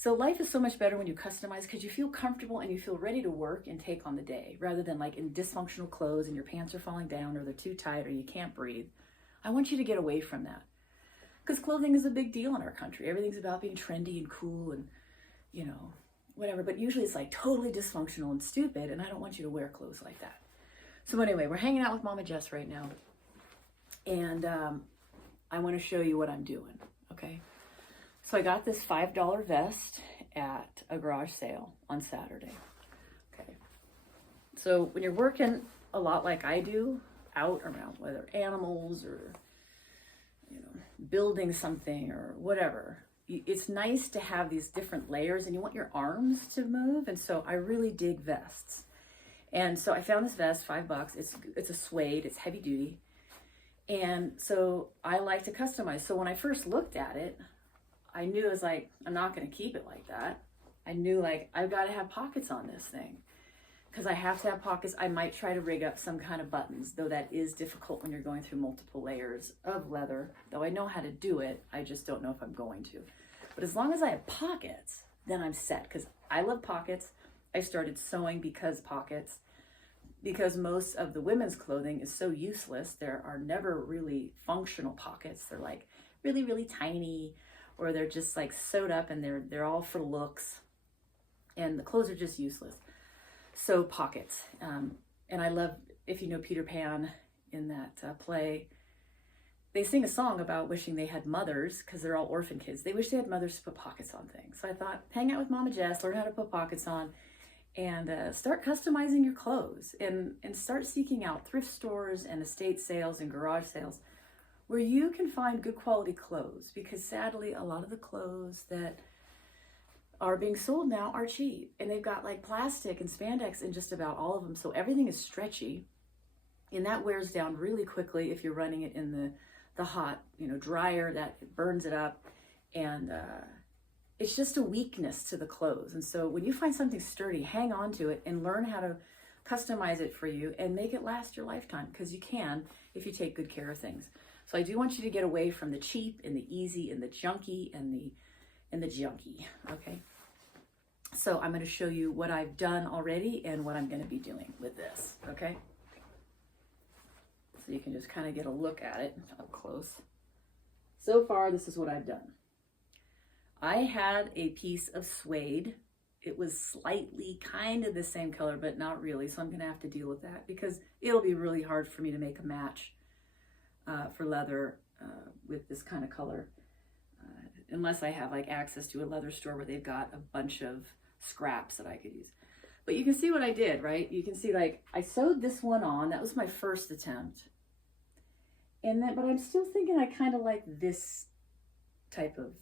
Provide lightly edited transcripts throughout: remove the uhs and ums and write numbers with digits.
So life is so much better when you customize because you feel comfortable and you feel ready to work and take on the day rather than like in dysfunctional clothes and your pants are falling down or they're too tight or you can't breathe. I want you to get away from that because clothing is a big deal in our country. Everything's about being trendy and cool and, you know, whatever. But usually it's like totally dysfunctional and stupid, and I don't want you to wear clothes like that. So anyway, we're hanging out with Mama Jess right now, and I want to show you what I'm doing, okay? So I got this $5 vest at a garage sale on Saturday. Okay. So when you're working a lot like I do, out around whether animals or, you know, building something or whatever, it's nice to have these different layers and you want your arms to move. And so I really dig vests. And so I found this vest, $5. It's a suede, it's heavy duty. And so I like to customize. So when I first looked at it, I knew it was like, I'm not going to keep it like that. I knew like, I've got to have pockets on this thing because I have to have pockets. I might try to rig up some kind of buttons, though that is difficult when you're going through multiple layers of leather. Though I know how to do it, I just don't know if I'm going to. But as long as I have pockets, then I'm set because I love pockets. I started sewing because most of the women's clothing is so useless. There are never really functional pockets. They're like really, really tiny, or they're just like sewed up and they're all for looks, and the clothes are just useless. So pockets, and I love, if you know Peter Pan in that play, they sing a song about wishing they had mothers because they're all orphan kids. They wish they had mothers to put pockets on things. So I thought, hang out with Mama Jess, learn how to put pockets on, and start customizing your clothes, and start seeking out thrift stores and estate sales and garage sales where you can find good quality clothes, because sadly a lot of the clothes that are being sold now are cheap, and they've got like plastic and spandex in just about all of them, so everything is stretchy, and that wears down really quickly if you're running it in the hot, you know, dryer, that burns it up, and it's just a weakness to the clothes. And so when you find something sturdy, hang on to it and learn how to customize it for you and make it last your lifetime, because you can if you take good care of things. So I do want you to get away from the cheap and the easy and the junky and the junky, okay? So I'm going to show you what I've done already and what I'm going to be doing with this, okay? So you can just kind of get a look at it up close. So far, this is what I've done. I had a piece of suede. It was slightly kind of the same color, but not really. So I'm going to have to deal with that because it'll be really hard for me to make a match for leather with this kind of color, unless I have like access to a leather store where they've got a bunch of scraps that I could use. But you can see what I did, right? You can see like I sewed this one on. That was my first attempt. And then, but I'm still thinking I kind of like this type of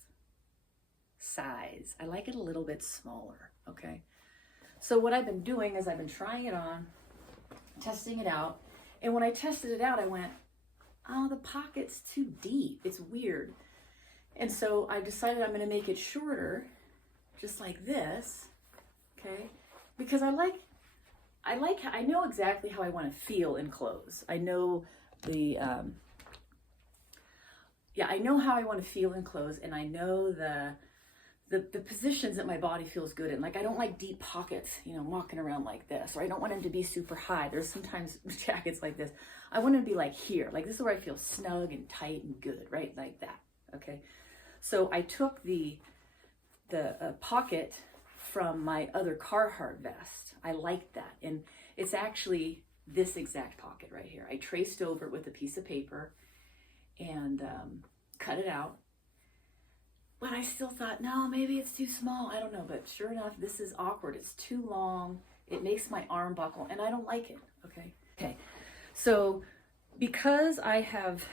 size. I like it a little bit smaller, okay? So what I've been doing is I've been trying it on, testing it out. And when I tested it out, I went, oh, the pocket's too deep. It's weird. And so I decided I'm going to make it shorter, just like this, okay? Because I know exactly how I want to feel in clothes. I know I know how I want to feel in clothes, and I know the positions that my body feels good in. Like, I don't like deep pockets, you know, walking around like this, or I don't want them to be super high. There's sometimes jackets like this. I want them to be like here. Like, this is where I feel snug and tight and good, right? Like that, okay? So I took the pocket from my other Carhartt vest. I liked that. And it's actually this exact pocket right here. I traced over it with a piece of paper and cut it out. But I still thought, no, maybe it's too small. I don't know. But sure enough, this is awkward. It's too long. It makes my arm buckle, and I don't like it, okay? Okay, so because I have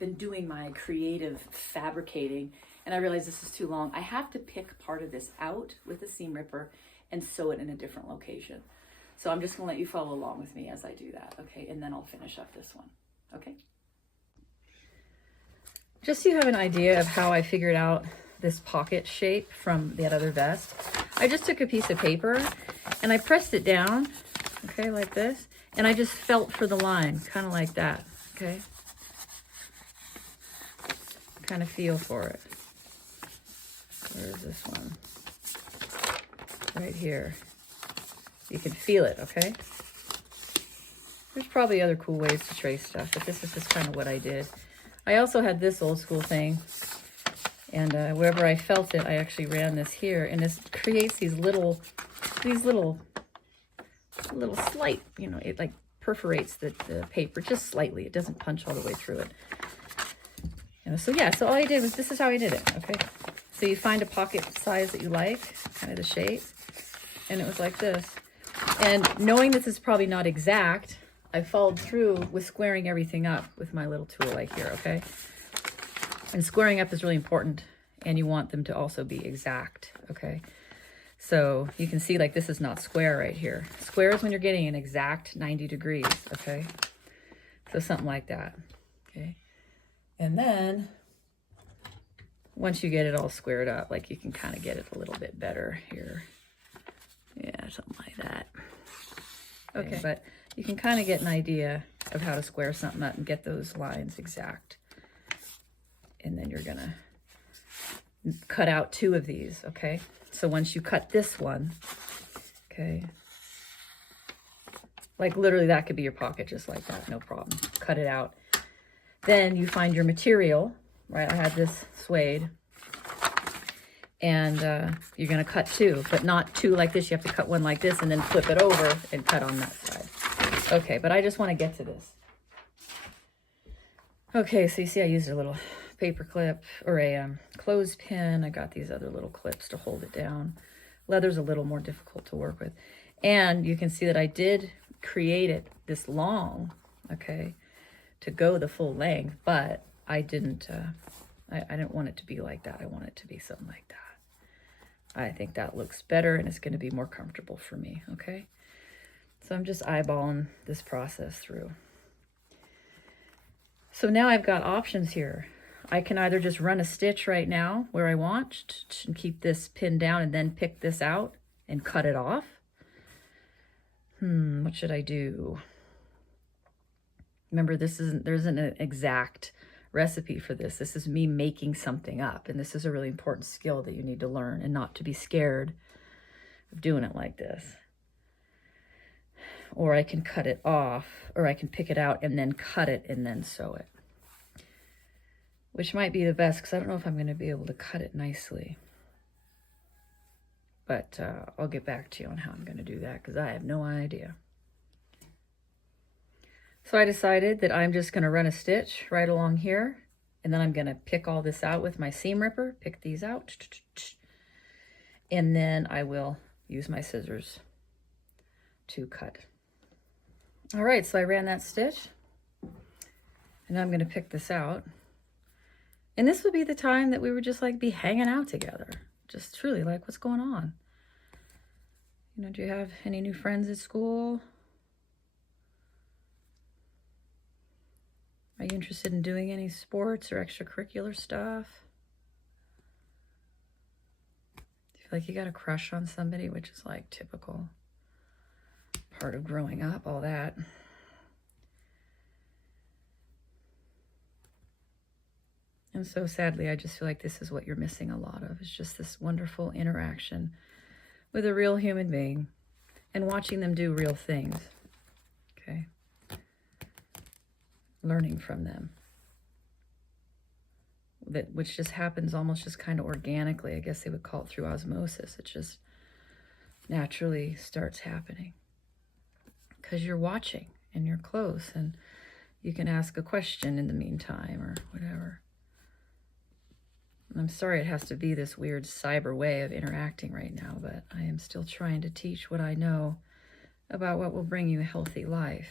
been doing my creative fabricating, and I realize this is too long, I have to pick part of this out with a seam ripper and sew it in a different location. So I'm just gonna let you follow along with me as I do that, okay? And then I'll finish up this one, okay? Just so you have an idea of how I figured out this pocket shape from that other vest, I just took a piece of paper and I pressed it down, okay, like this, and I just felt for the line, kind of like that, okay? Kind of feel for it. Where is this one? right here. You can feel it, okay? There's probably other cool ways to trace stuff, but this is just kind of what I did. I also had this old school thing, and wherever I felt it, I actually ran this here, and this creates these little slight, you know, it like perforates the paper just slightly. It doesn't punch all the way through it. You know, so yeah, so all I did was, this is how I did it, okay? So you find a pocket size that you like, kind of the shape, and it was like this. And knowing this is probably not exact, I followed through with squaring everything up with my little tool right here, okay? And squaring up is really important, and you want them to also be exact, okay? So you can see like this is not square right here. Square is when you're getting an exact 90 degrees, okay? So something like that, okay? And then once you get it all squared up, like you can kind of get it a little bit better here. Yeah, something like that. Okay, but you can kind of get an idea of how to square something up and get those lines exact. And then you're gonna cut out 2 of these, okay? So once you cut this one, okay, like literally that could be your pocket just like that, no problem. Cut it out. Then you find your material, right? I had this suede, and you're gonna cut 2, but not 2 like this. You have to cut 1 like this and then flip it over and cut on that side. Okay, but I just wanna get to this. Okay, so you see I used a little paper clip or a clothespin. I got these other little clips to hold it down. Leather's a little more difficult to work with. And you can see that I did create it this long, okay, to go the full length, but I didn't want it to be like that. I want it to be something like that. I think that looks better and it's going to be more comfortable for me, okay? So I'm just eyeballing this process through. So now I've got options here. I can either just run a stitch right now where I want and keep this pinned down and then pick this out and cut it off. What should I do? Remember, there isn't an exact recipe for this. This is me making something up, and this is a really important skill that you need to learn and not to be scared of doing it like this. Or I can cut it off, or I can pick it out and then cut it and then sew it, which might be the best because I don't know if I'm going to be able to cut it nicely. But I'll get back to you on how I'm going to do that because I have no idea. So I decided that I'm just going to run a stitch right along here, and then I'm going to pick all this out with my seam ripper, pick these out, and then I will use my scissors to cut. All right, so I ran that stitch, and I'm going to pick this out. And this would be the time that we would just like be hanging out together. Just truly like, what's going on? You know, do you have any new friends at school? Are you interested in doing any sports or extracurricular stuff? Do you feel like you got a crush on somebody, which is like typical part of growing up, all that? And so sadly, I just feel like this is what you're missing a lot of. It's just this wonderful interaction with a real human being and watching them do real things, okay? Learning from them, which just happens almost just kind of organically. I guess they would call it through osmosis. It just naturally starts happening because you're watching and you're close and you can ask a question in the meantime or whatever. And I'm sorry it has to be this weird cyber way of interacting right now, but I am still trying to teach what I know about what will bring you a healthy life.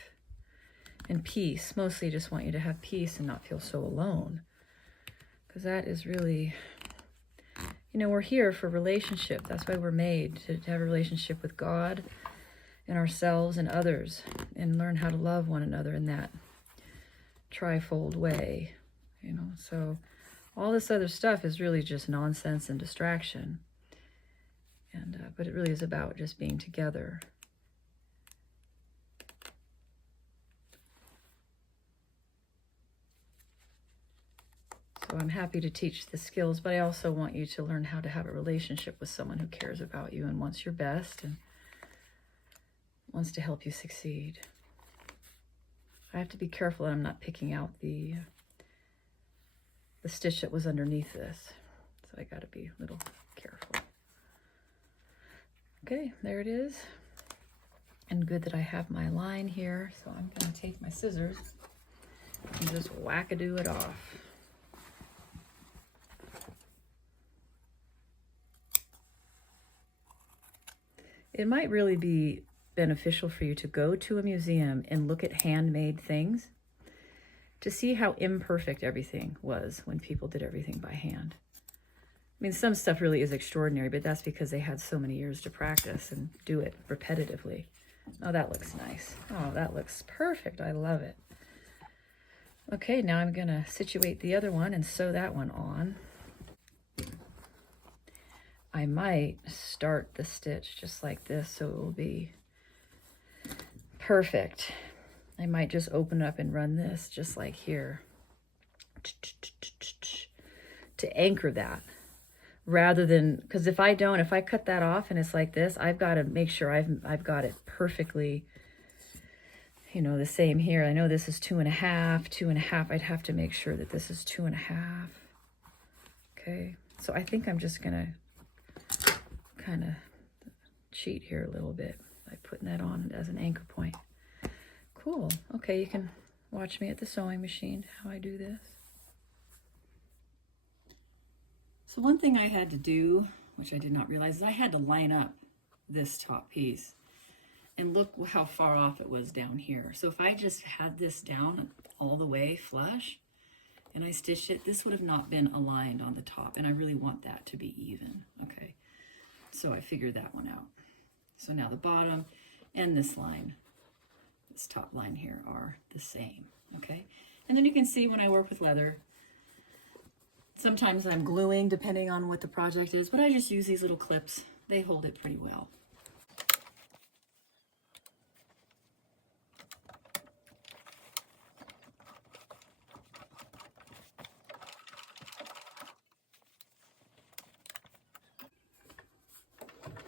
And peace. Mostly just want you to have peace and not feel so alone. Because that is really, you know, we're here for relationship. That's why we're made, to have a relationship with God and ourselves and others, and learn how to love one another in that trifold way, you know. So all this other stuff is really just nonsense and distraction. And but it really is about just being together. So I'm happy to teach the skills, but I also want you to learn how to have a relationship with someone who cares about you and wants your best and wants to help you succeed. I have to be careful that I'm not picking out the stitch that was underneath this. So I got to be a little careful. Okay, there it is. And good that I have my line here. So I'm going to take my scissors and just whack-a-do it off. It might really be beneficial for you to go to a museum and look at handmade things to see how imperfect everything was when people did everything by hand. I mean, some stuff really is extraordinary, but that's because they had so many years to practice and do it repetitively. Oh, that looks nice. Oh, that looks perfect. I love it. Okay, now I'm gonna situate the other one and sew that one on. I might start the stitch just like this so it will be perfect. I might just open it up and run this just like here to anchor that, rather than, because if I cut that off and it's like this, I've got to make sure I've got it perfectly, you know, the same here. I know this is 2.5. I'd have to make sure that this is 2.5. Okay, so I think I'm just gonna kind of cheat here a little bit by putting that on as an anchor point. Cool. Okay, you can watch me at the sewing machine how I do this. So one thing I had to do, which I did not realize, is I had to line up this top piece. And look how far off it was down here. So if I just had this down all the way flush and I stitched it, this would have not been aligned on the top. And I really want that to be even. Okay. So I figured that one out. So now the bottom and this line, this top line here, are the same, okay? And then you can see when I work with leather, sometimes I'm gluing depending on what the project is, but I just use these little clips. They hold it pretty well.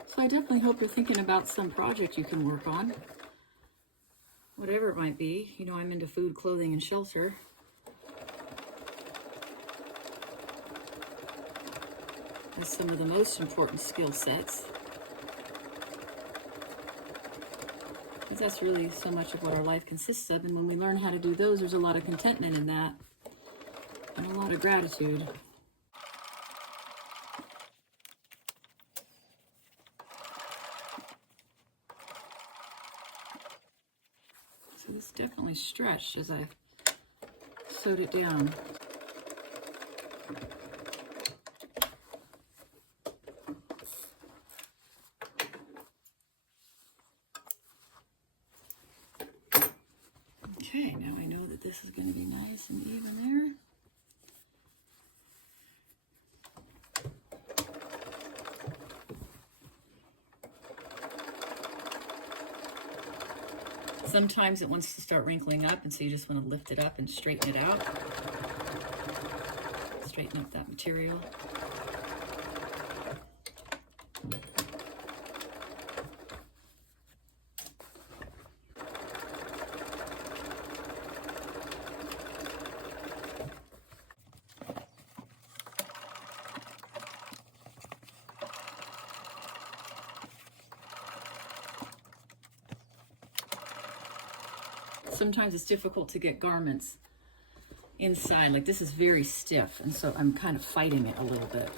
So I definitely hope you're thinking about some project you can work on, whatever it might be. You know, I'm into food, clothing, and shelter. That's some of the most important skill sets. Because that's really so much of what our life consists of. And when we learn how to do those, there's a lot of contentment in that and a lot of gratitude. So this definitely stretched as I sewed it down. Okay, now I know that this is going to be nice and even there. Sometimes it wants to start wrinkling up, and so you just want to lift it up and straighten it out. Straighten up that material. Sometimes it's difficult to get garments inside. Like this is very stiff, and so I'm kind of fighting it a little bit.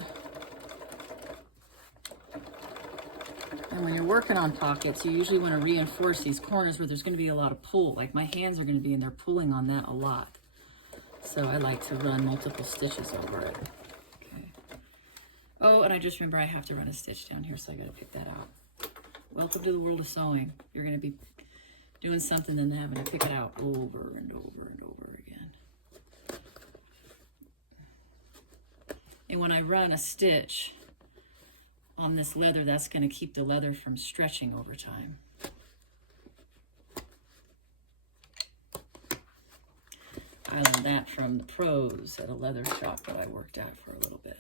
And when you're working on pockets, you usually want to reinforce these corners where there's going to be a lot of pull. Like my hands are going to be in there pulling on that a lot. So I like to run multiple stitches over it. Okay. Oh, and I just remember I have to run a stitch down here, so I got to pick that out. Welcome to the world of sewing. You're going to be doing something and having to pick it out over and over and over again. And when I run a stitch on this leather, that's going to keep the leather from stretching over time. I learned that from the pros at a leather shop that I worked at for a little bit.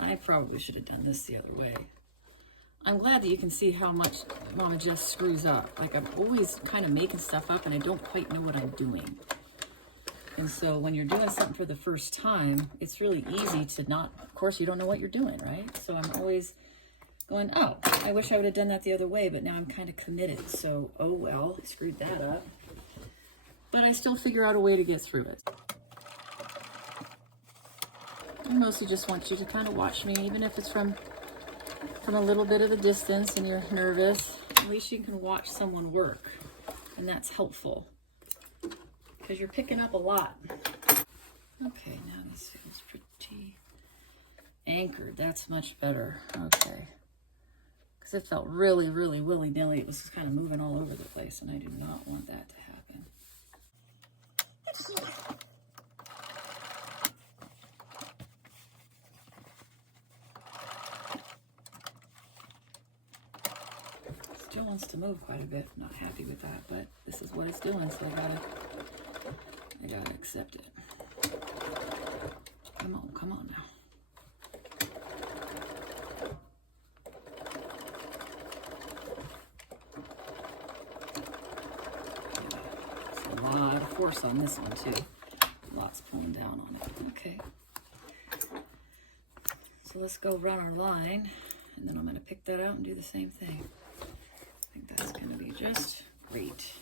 I probably should have done this the other way. I'm glad that you can see how much Mama Jess screws up. Like, I'm always kind of making stuff up and I don't quite know what I'm doing. And so when you're doing something for the first time, it's really easy to not, of course, you don't know what you're doing, right? So I'm always going, oh, I wish I would have done that the other way, but now I'm kind of committed. So, oh well, I screwed that up. But I still figure out a way to get through it. I mostly just want you to kind of watch me, even if it's from a little bit of a distance and you're nervous. At least you can watch someone work, and that's helpful because you're picking up a lot. Okay, now this feels pretty anchored. That's much better. Okay, because it felt really, really willy-nilly. It was just kind of moving all over the place, and I do not want that to happen. Still wants to move quite a bit. Not happy with that, but this is what it's doing, so I gotta accept it. Come on now. It's a lot of force on this one too. Lots pulling down on it. Okay. So let's go run our line, and then I'm gonna pick that out and do the same thing. I think that's going to be just great.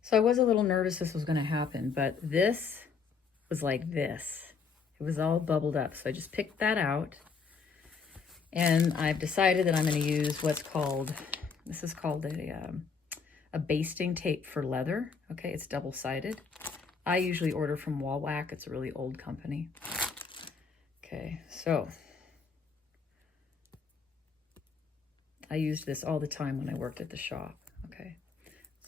So I was a little nervous this was going to happen, but this was like this. It was all bubbled up. So I just picked that out. And I've decided that I'm going to use what's called, this is called a basting tape for leather. Okay, it's double-sided. I usually order from Wall Whack. It's a really old company. Okay, so I used this all the time when I worked at the shop. Okay,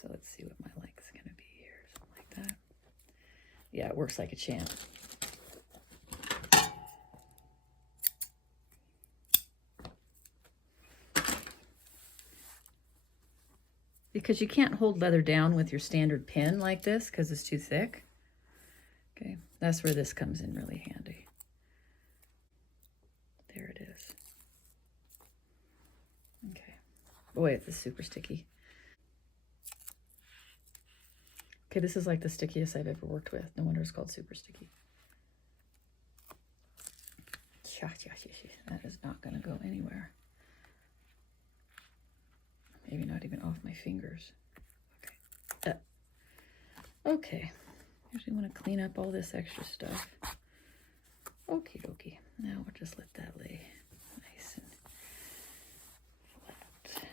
so let's see what my length's going to be here. Something like that. Yeah, it works like a champ. Because you can't hold leather down with your standard pin like this because it's too thick. Okay, that's where this comes in really handy. There it is. Okay. Boy, it's super sticky. Okay, this is like the stickiest I've ever worked with. No wonder it's called super sticky. That is not going to go anywhere. Maybe not even off my fingers. Okay. Okay. Usually want to clean up all this extra stuff. Okie dokie. Now we'll just let that lay nice and flat.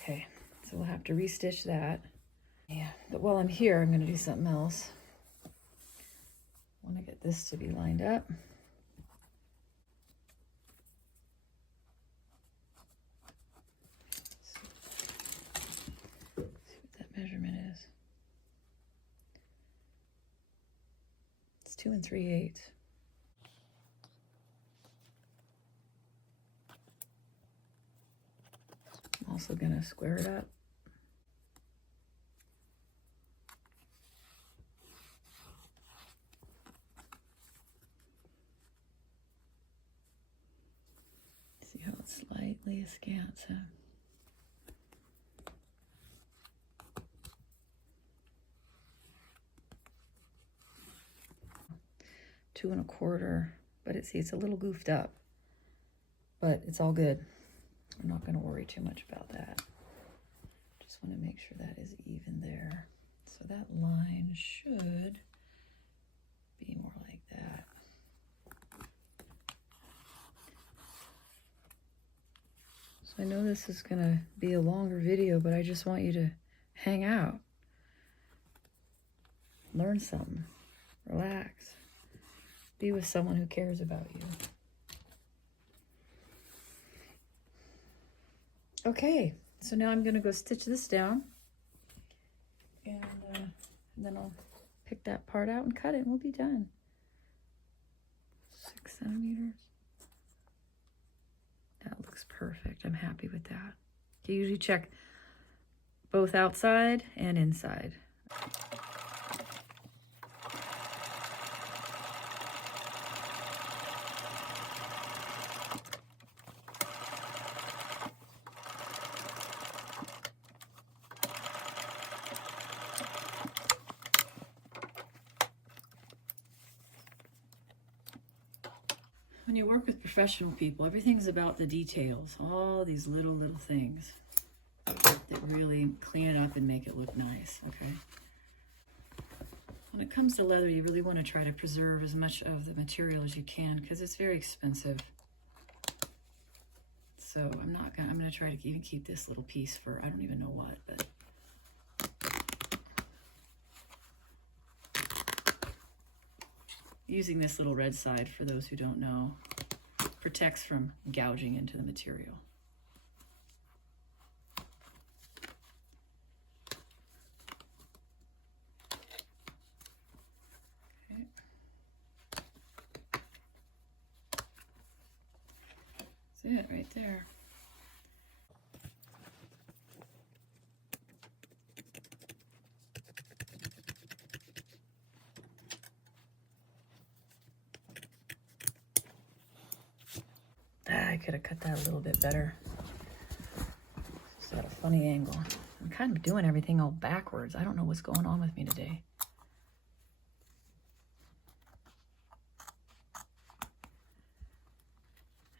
Okay, so we'll have to restitch that. Yeah, but while I'm here, I'm going to do something else. I want to get this to be lined up. See what that measurement is. It's 2 3/8. I'm also going to square it up. See how it's slightly askance, huh? Two and a quarter, but it's a little goofed up, but it's all good. I'm not going to worry too much about that. Just want to make sure that is even there. So that line should be more like that. So I know this is going to be a longer video, but I just want you to hang out, learn something, relax, be with someone who cares about you. Okay, So now I'm gonna go stitch this down, and then I'll pick that part out and cut it, and we'll be done. 6 centimeters. That looks perfect. I'm happy with that. You usually check both outside and inside. When you work with professional people, everything's about the details, all these little things that really clean it up and make it look nice, okay? When it comes to leather, you really want to try to preserve as much of the material as you can because it's very expensive. So I'm gonna try to even keep this little piece for, I don't even know what, but. Using this little red side, for those who don't know, protects from gouging into the material. Okay. That's it right there. I could have cut that a little bit better. It's at a funny angle. I'm kind of doing everything all backwards. I don't know what's going on with me today.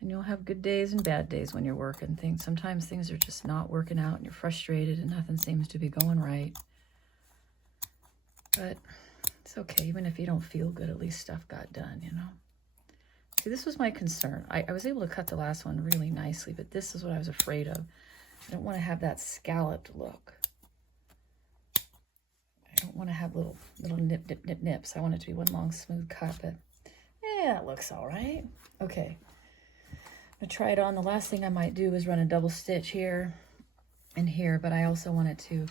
And you'll have good days and bad days when you're working things. Sometimes things are just not working out and you're frustrated and nothing seems to be going right. But it's okay. Even if you don't feel good, at least stuff got done, you know? See, this was my concern. I was able to cut the last one really nicely, but this is what I was afraid of. I don't want to have that scalloped look. I don't want to have little nips. I want it to be one long smooth cut, but yeah, it looks all right. Okay, I'm gonna try it on. The last thing I might do is run a double stitch here and here, but I also want it to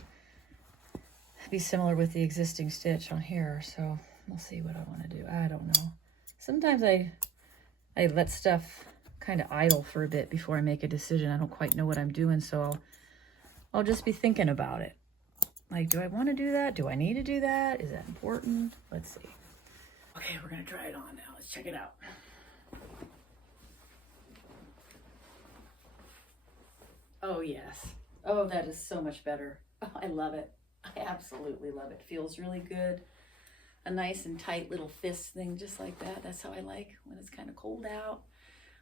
be similar with the existing stitch on here, so we'll see what I want to do. I don't know. Sometimes I let stuff kind of idle for a bit before I make a decision. I don't quite know what I'm doing, so I'll just be thinking about it. Like, do I want to do that? Do I need to do that? Is that important? Let's see. Okay, we're going to try it on now. Let's check it out. Oh, yes. Oh, that is so much better. Oh, I love it. I absolutely love it. Feels really good. A nice and tight little fist thing, just like that. That's how I like when it's kind of cold out.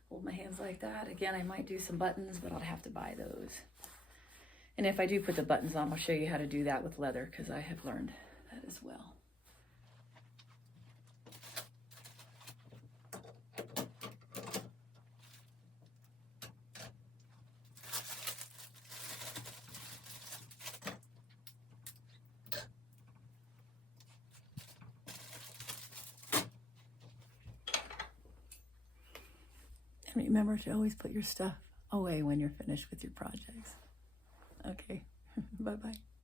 Hold my hands like that. Again, I might do some buttons, but I'll have to buy those. And if I do put the buttons on, I'll show you how to do that with leather, because I have learned that as well. And remember to always put your stuff away when you're finished with your projects. Okay, bye-bye.